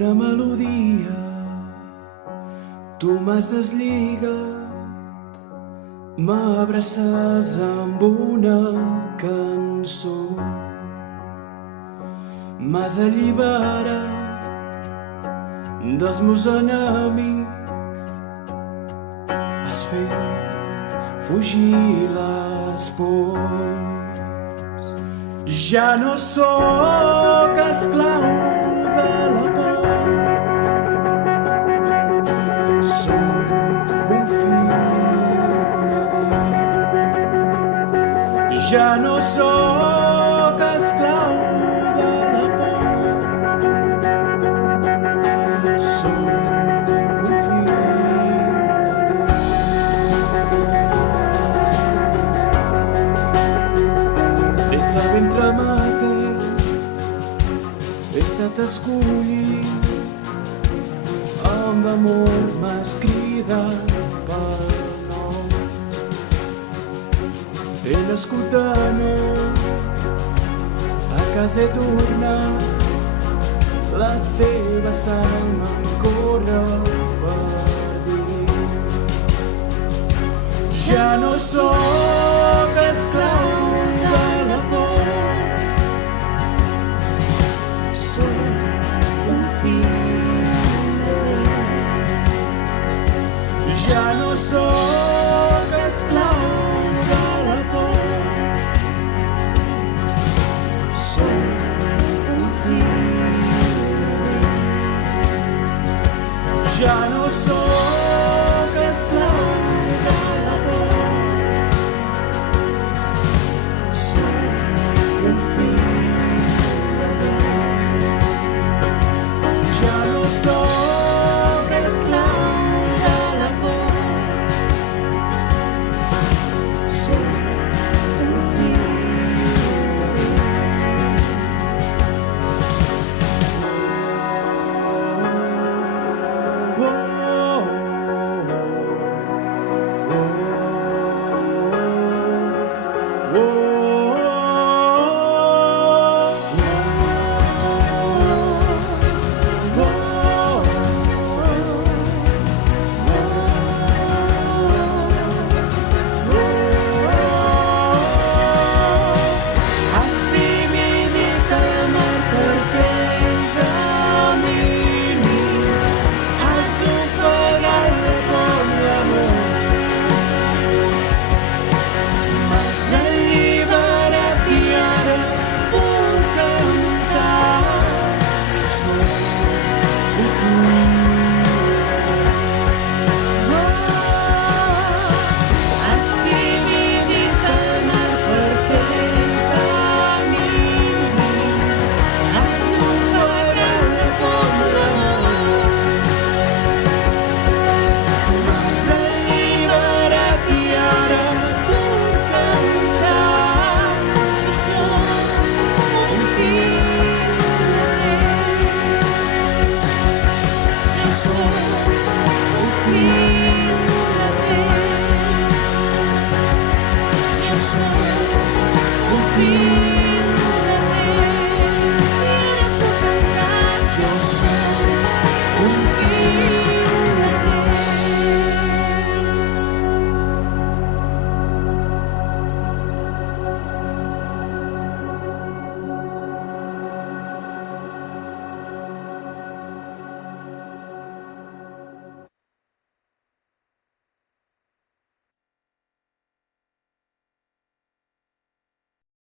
una melodia, tu m'has deslligat, m'abraces amb una cançó. M'has alliberat dels meus enemics, has fet fugir les pors. Ja no sóc esclau de la por, sóc un fill de Déu. Ja no sóc esclau de la por, sóc un fill de Déu. Des del ventre mater he estat escollit, amb amor m'has cridat per nom. He nascut de nou, a casa he tornat, la teva sang em corre per dins. Ja no sóc esclau de la por, sóc un fill de Déu. Ja no sóc esclau de la por, sóc un fill de Déu. Ja no sóc esclau